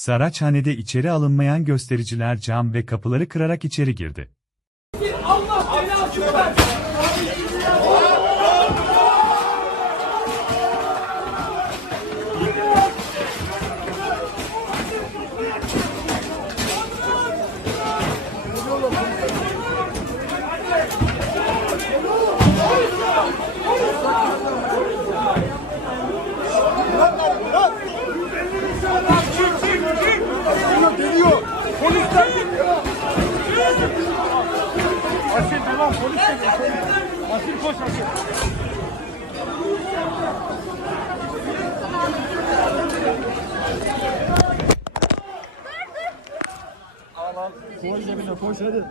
Saraçhane'de içeri alınmayan göstericiler cam ve kapıları kırarak içeri girdi. Allah belasını versin. Geliyor. Polisler geliyor. Asil tamam, polis geliyor. Asil koş Asil. Koy cebine koş hadi.